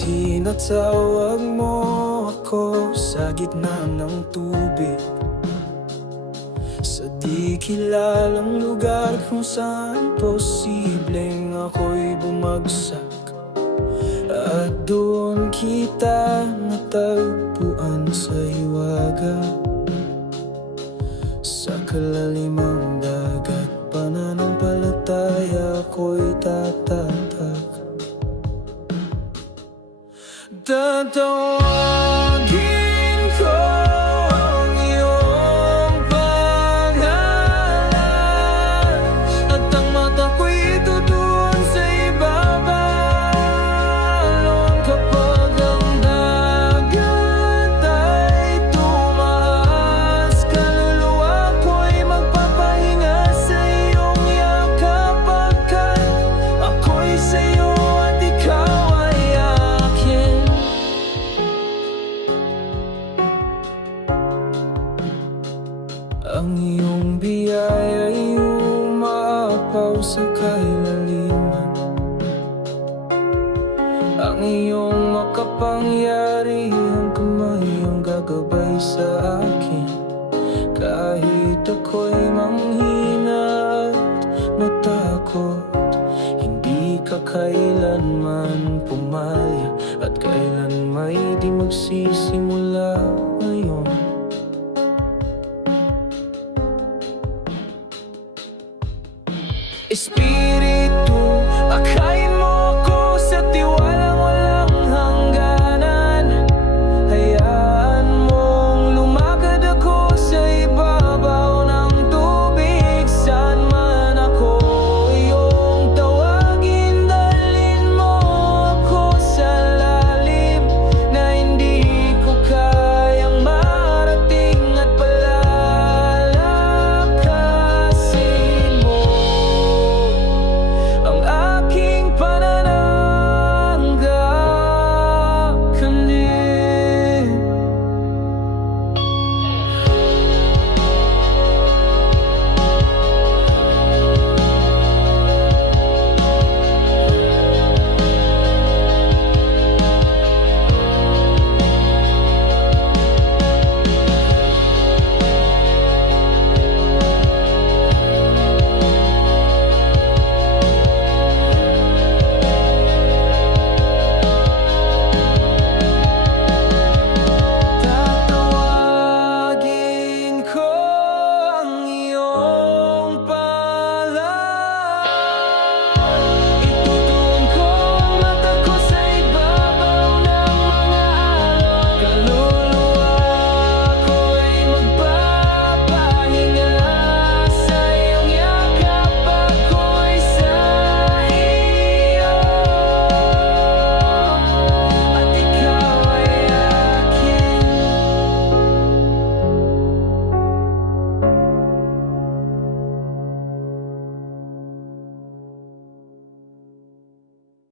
Tinatawag mo ako sa gitna ng tubig, sa di kilalang lugar kung saan posibleng ako'y bumagsak. At doon kita natagpuan sa hiwaga, sa kalalimang dagat. Pananampalataya ko'y tatatag. Tatawagin ko ang iyong pangalan, at ang mata ko'y tutuon sa ibabalon. Kapag ang dagat ay tumaas, kaluluwa ko'y magpapahinga sa iyong yakap, pagkat ako'y sa'yo at ikaw ay akin. Ang iyong biyaya'y umaapaw sa kailaliman, ang iyong makapangyarihang kamay ang gagabay sa akin. Kahit ako'y manghina at matakot, hindi ka kailanman pumalya, at kailan may di magsisimula ngayon. Espiritu